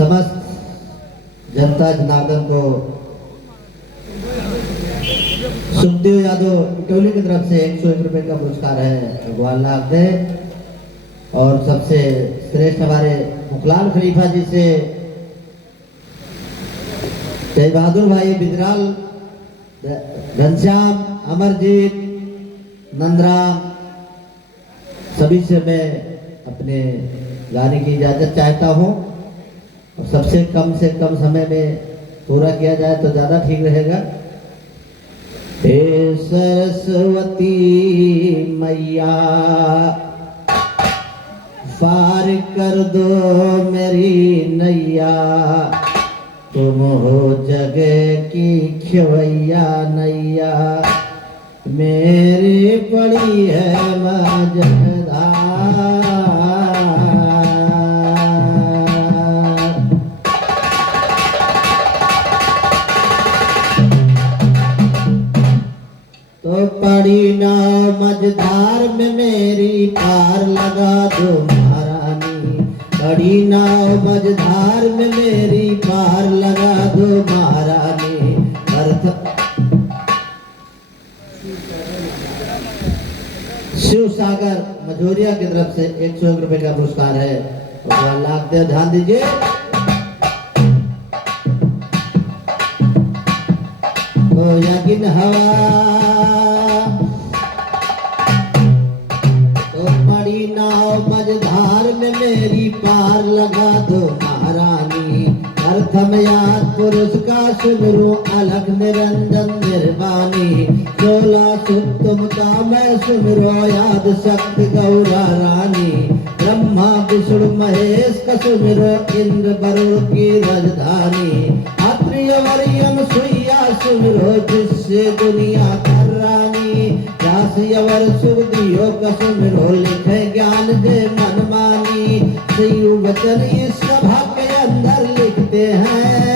समस्त जनता जनार्दन को सुखदेव यादव टोली की तरफ से 101 रुपए का पुरस्कार है, भगवान लाख दे। और सबसे श्रेष्ठ हमारे मुखलाल खलीफा जी से तेज बहादुर भाई, बिजराल, घनश्याम, अमरजीत, नंदराम, सभी से मैं अपने गाने की इजाजत चाहता हूँ। और सबसे कम से कम समय में पूरा किया जाए तो ज्यादा ठीक रहेगा। हे सरस्वती मैया पार कर दो मेरी नैया, तुम हो जग की खवैया नैया, मेरी पड़ी है मझधार। तो पड़ी नाव मझधार में मेरी पार लगा दो महारानी, पड़ी नाव मझधार में मेरी पार लगा दो महारानी। शिव सागर मझोरिया की तरफ से 101 रुपए का पुरस्कार है, और लाख दे, ध्यान दीजिए। तो यकीन हवा तो पड़ी नाव मझधार में मेरी पार लगा दो महारानी। प्रथम याद पुरुष का सुमिरो अलग निरंजन निर्वाणी, 16 सुख तुम का मैं सुमिरो याद शक्ति गौरा रानी। ब्रह्मा विष्णु महेश का सुमिरो इंद्र वरुण की राजधानी। अत्रिय वरियम सुइया सुमिरो जिससे दुनिया कर रानी। व्यासयवर सुखदियो का सुमिरो लिखे ज्ञान दे मनमानी। शिव वचन इस सभा के अंदर लिखते हैं।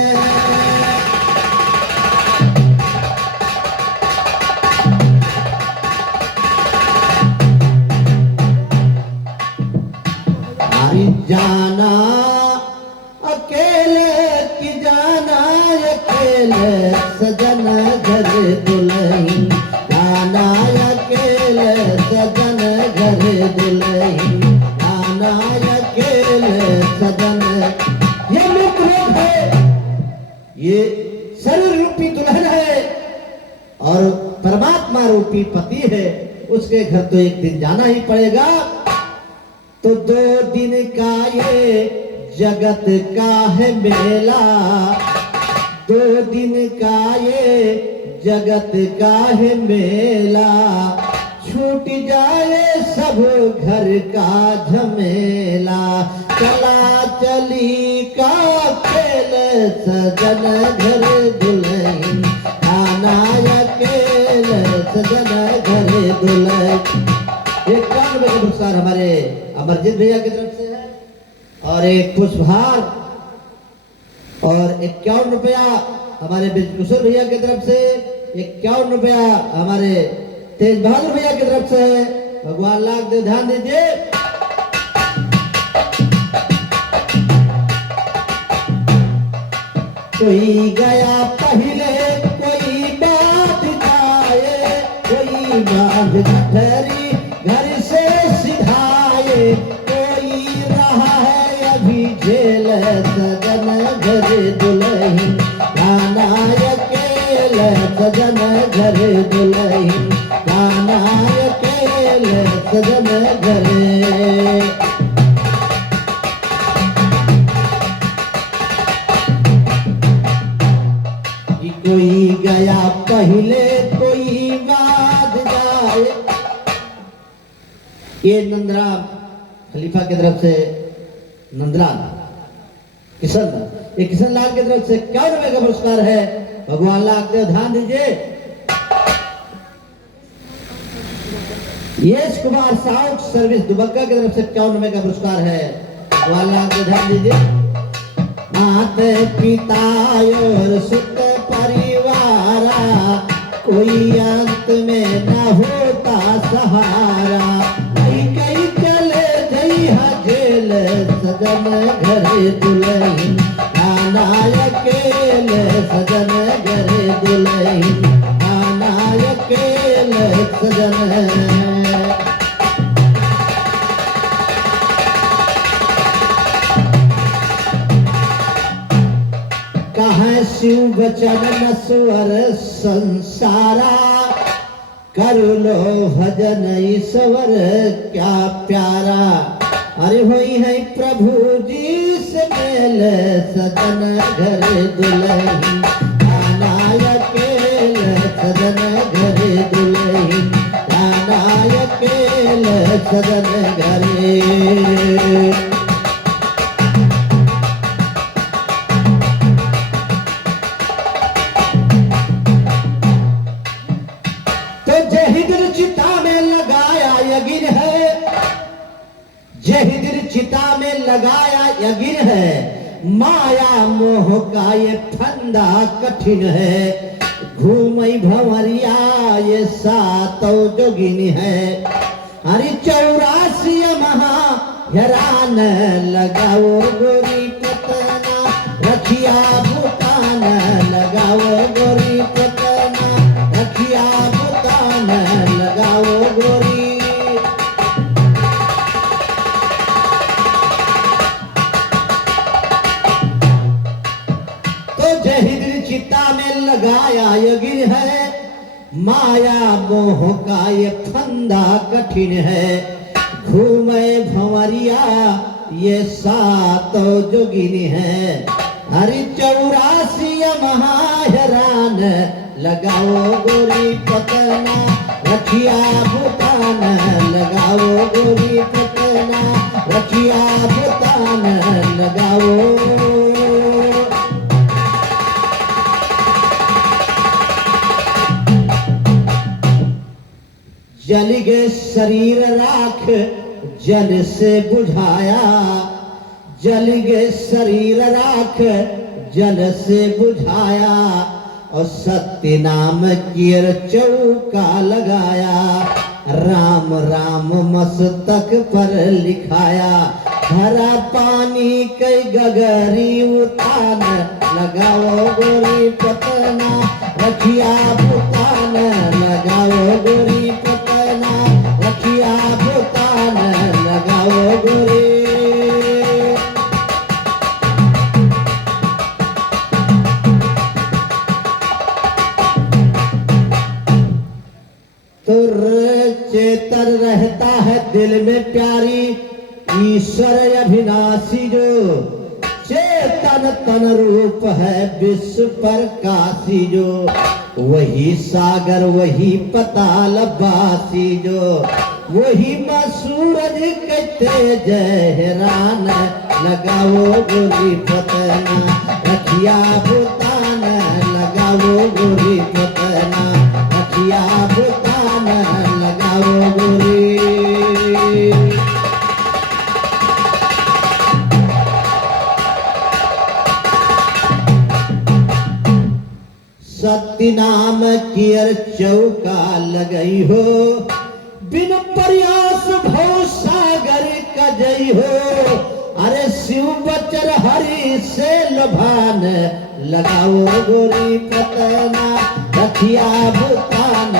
हरी जाना अकेले की जाना अकेले सजन घर दुल्हन, जाना अकेले सजन घर दुल्हन, जाना अकेले सजन। ये मित्र है, ये शरीर रूपी दुल्हन है और परमात्मा रूपी पति है। उसके घर तो एक दिन जाना ही पड़ेगा। तो 2 दिन का ये जगत का है मेला, 2 दिन का ये जगत का है मेला। छूट जाए सब घर का झमेला, चला चली का खेल सजन घर दुल्हन, आना अकेले सजन घर दुल्हन। एक काम में पुरस्कार हमारे अमरजीत भैया की तरफ से है, और एक पुष्पहार और 51 रुपया हमारे बिजकुशर भैया की तरफ से, 51 रुपया हमारे तेज बहादुर भैया की तरफ से है। भगवान लाख दे, ध्यान दीजिए। कोई गया पहले कोई बात जाए, कोई बात ठहरी घर से सिधाए, कोई रहा है अभी झेल सजन घर दुल्हन, गाना अकेले सजन घर दुल्हन, गाना अकेले सजन घर। कोई गया पहले कोई बाद जाए। ये नंदराम खलीफा की तरफ से नंदलाल किशन, ये किशन लाल की तरफ से 51 रुपए का पुरस्कार है। भगवान लाख दे, ध्यान दीजिए। यश कुमार साउथ सर्विस दुबक्का की तरफ से 51 रुपए का पुरस्कार है। भगवान लाख दे, ध्यान दीजिए। माता पिता और सुत परिवारा, कोई अंत में न होता सहारा। कई चले जई जेल सजन घर दुल्हन, है शिव वचन नश्वर संसारा, कर लो भजन ईश्वर क्या प्यारा। अरे होई है प्रभु जी से मेल, सजन घर दुल्हन गाना अकेल, सजन घर दुल्हन गाना अकेल, सजन घरे। चिता में लगाया यज्ञ है, माया मोह का ये फंदा कठिन है। घूमई भंवरिया ये सातों जोगिन है, अरे 84 महा हैरान लगाओ गोरी पतना, रखिया भूतान लगाओ गोरी पतना, रखिया भूतान लगाओ गोरी। चिता में लगाया यज्ञ है, माया मोह का ये फंदा कठिन है। घूमे भंवरिया ये सातों जोगिन है, हरि 84 महाहैरान लगाओ गोरी पतना, रखिया भूतान लगाओ गोरी पतना, रखिया भूतान लगाओ। जल गे शरीर राख जल से बुझाया, जल गे शरीर राख जल से बुझाया, और सत्य नाम कीर चौका लगाया। राम राम मस्तक पर लिखाया, हरा पानी कई गगरी उतान लगाओ गोरी पतना, रखिया भूतान लगाओ गोरी पतना, रखिया भूतान लगाओ गोरी। तुर चेतन रहता है दिल में प्यारी, ईश्वर अविनाशी जो चेतन तन रूप है विश्व प्रकाशी जो। वही सागर वही पताल बासी जो, वही माँ सूरज के तेज हैरान लगाओ गोरी पतना, रखिया भूतान लगाओ गोरी पतना, रखिया भूतान लगाओ गोरी। सत्य नाम कियर चौका लगई हो, बिन प्रयास भव सागर कजई हो। अरे शिव बचर हरि से लभान लगाओ गोरी पतना, रखिया भूतान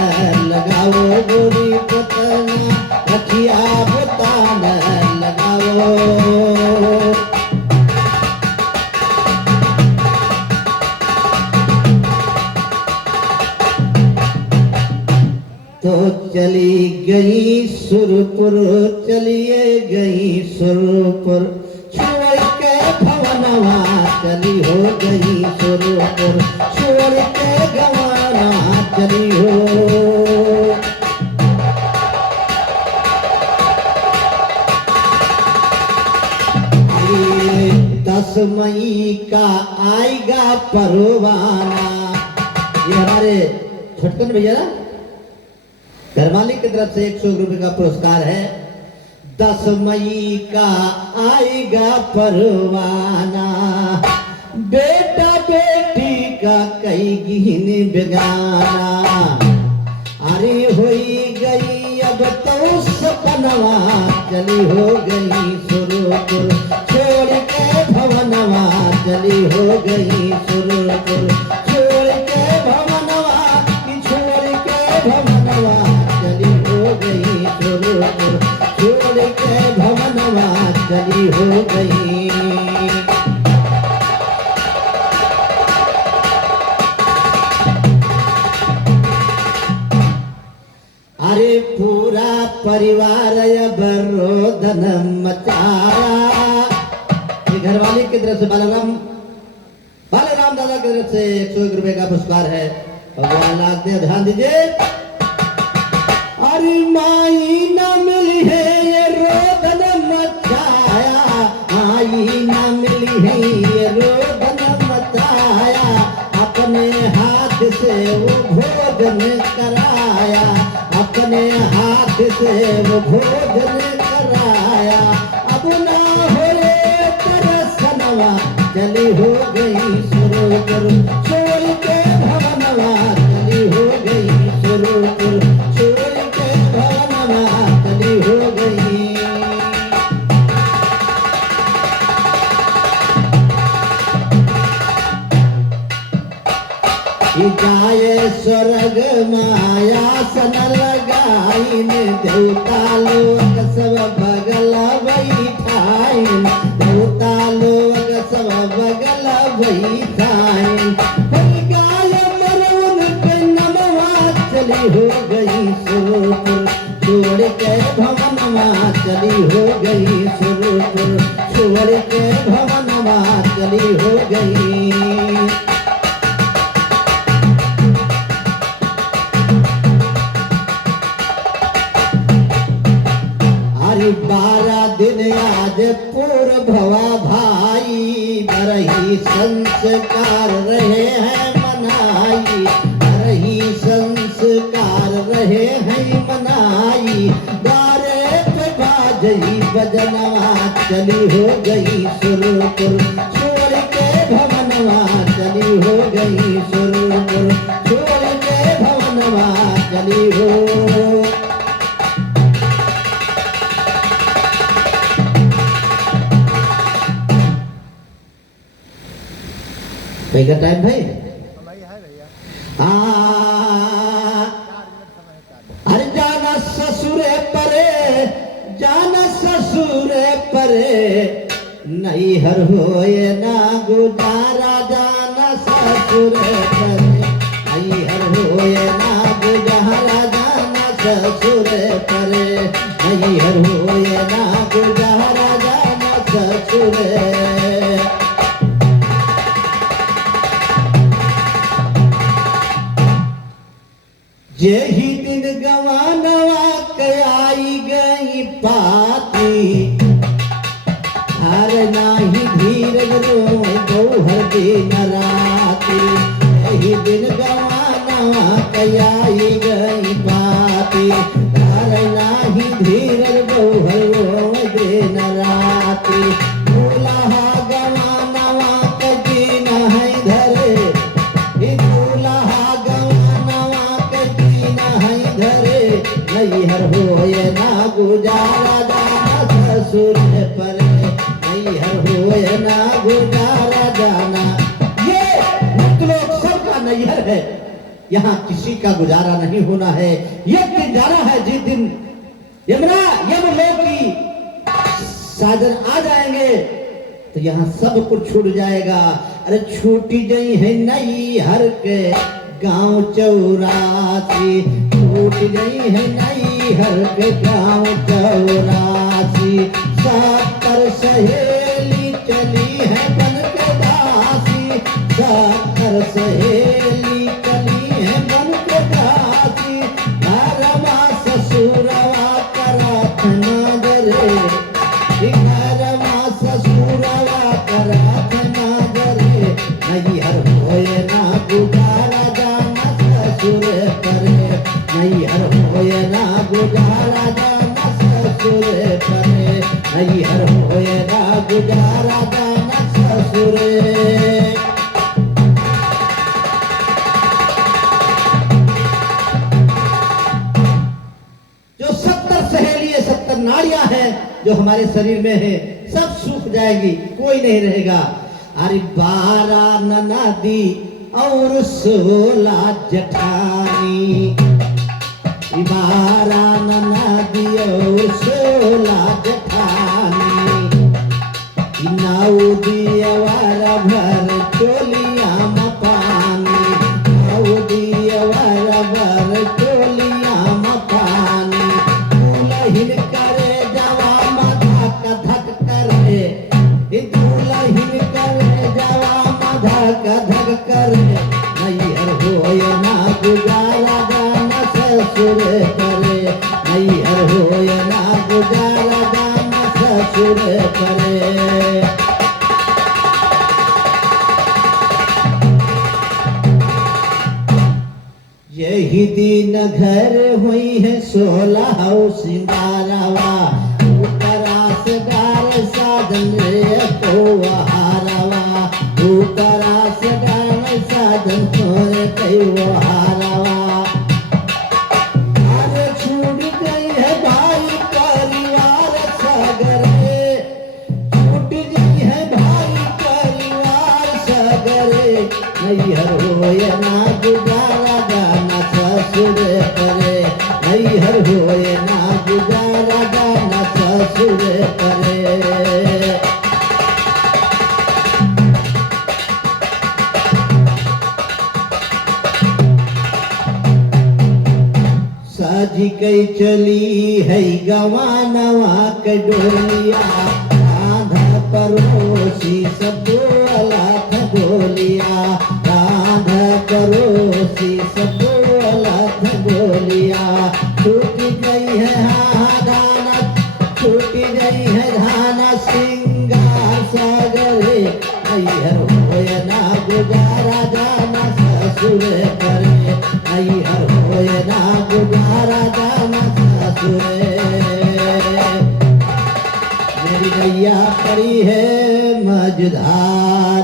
लगाओ गोरी पतना, रखिया भूतान लगाओ। तो चली गई सुरपुर, चलिए गई सुरपुर, छोड़ के भवनवा चली हो गई सुरपुर, छोड़ के गवाना चली हो। 10 मई का आएगा परवाना। ये हमारे छोटकन भैया ना घर मालिक की तरफ से 100 रुपए का पुरस्कार है। 10 मई का आएगा परवाना, बेटा बेटी का कई गिन बेगाना। अरे होई गई अब तो सपनवा चली हो गई सुरपुर, छोड़ के भवनवा चली हो गई सुरपुर, छोड़ के भवनवा की छोड़ के भवनवा चली हो गई सुरपुर, छोड़ के भवनवा चली हो गई। परिवार बरोधन मचाया। ये घरवाली की तरफ से बालाराम दादा की तरफ से 101 रुपए का पुरस्कार है। भगवान लाख दे, ध्यान दीजिए। अरे माई न मिली है ये रोदन मचाया, माई न मिली है ये रोदन मचाया, अपने हाथ से वो भोजन कराया, अपने हाथ से वो भोजन कराया। अब ना होए तरसनवा चली हो गई सुरुपुर, छोड़ के भवनवा चली हो गई सुरुपुर, छोड़ के भवनवा चली हो गई। जाए स्वर्ग माया सन लगाइन, देवता लोग सब बगल बैठाइन, देवता लोग सब बगल बैठाइन। गाय मरून के नमवा चली हो गई सुरुपुर, छोड़ के भवनवा चली हो गई सुरुपुर, छोड़ के भवनवा चली हो गई। अरे 12 दिन आज पूर्व भवा भाई, बरही संस्कार रहे हैं मनाई, बरही संस्कार रहे हैं मनाई। द्वारे पे बाजई बजनवा चली हो गई सुरुपुर, छोड़ के भवनवा चली हो गई सुरुपुर, छोड़ के भवनवा चली हो। का टाइम भाई अरे जाना ससुरे परे, जाना ससुरे परे, नैहर होए ना गुजारा, जाना ससुरे परे, नैहर होए ना गुजारा, जाना ससुरे परे, नैहर होए ना गुजारा, जाना ससुरे। यही दिन गवानवा कयाई गई पाती, हर नाही धीरज रोए गौहर दिन राती। यही दिन गवानवा कयाई गई पाती, हर नाही धीरज गौहर रोए दिन राती। दूल्हा गवानवा कजी नहीं धरे, दूल्हा गवानवा धरे, नैहर होए ना गुजारा, जाना ससुर परे, नैहर होए ना गुजारा, जाना। ये मुक्तलोक सबका नैहर है, यहाँ किसी का गुजारा नहीं होना है। एक दिन जाना है, जिस दिन यमलोक की साधन आ जाएंगे तो यहाँ सब कुछ छूट जाएगा। अरे छूटी गई है नैहर के गाँव 84, छूट गई है नैहर के गाँव 84। 70 सहेली चली है बन के दासी, 70 सहेली चली है बन के दासी। घरवा ससुरवा करत नजरे, घरवा ससुरवा करत नजरे, नैहर होए ना गुजारा, जाना ससुर परे, नैहर होए ना गुजारा, जाना ससुर परे, नैहर होए ना गुजारा, जाना ससुर। जो 70 सहेली 70 नाड़ियां हैं जो हमारे शरीर में है, सब सूख जाएगी, कोई नहीं रहेगा। अरे 12 ननदी और 16 जेठानी, 12 ननदी और 16 जेठानी, 9 दियवारा भर टोलिया में पानी, 9 दियवारा भर टोलिया में पानी। धक धक करे नैहर होय ना गुजारा दाना ससुर करे नैहर होय ना गुजारा दाना ससुर करे यही दिन घर हुई है 16 सिंगारवा उपरास डाल साधन रे को हारवा उपरास डाल साधन होए कई हारवा अरे छूट गई है भाई परिवार सगरे छूट गई है भाई परिवार सगरे नैहर होए ना गुजारा दाना ससुर करे नैहर होए ना गुजारा दाना ससुर करे साजी कई चली है गवानवा के डोलिया आधा परोसी सब अलाथ गोलिया आधा परोसी सब अलाथ गोलिया छूट गई है धाना छूट गई है धाना सिंगार सागरे नैहर होय ना गुजारा दाना ससुर करे नैहर होय ना गुजारा दाना ससुर मेरी नैया पड़ी है मझधार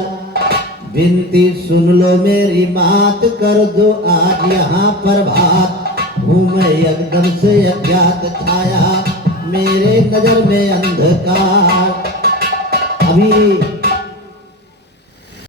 विनती सुन लो मेरी बात कर दो आज यहाँ पर बात हूँ मैं एकदम से अज्ञात छाया मेरे नजर में अंधकार अभी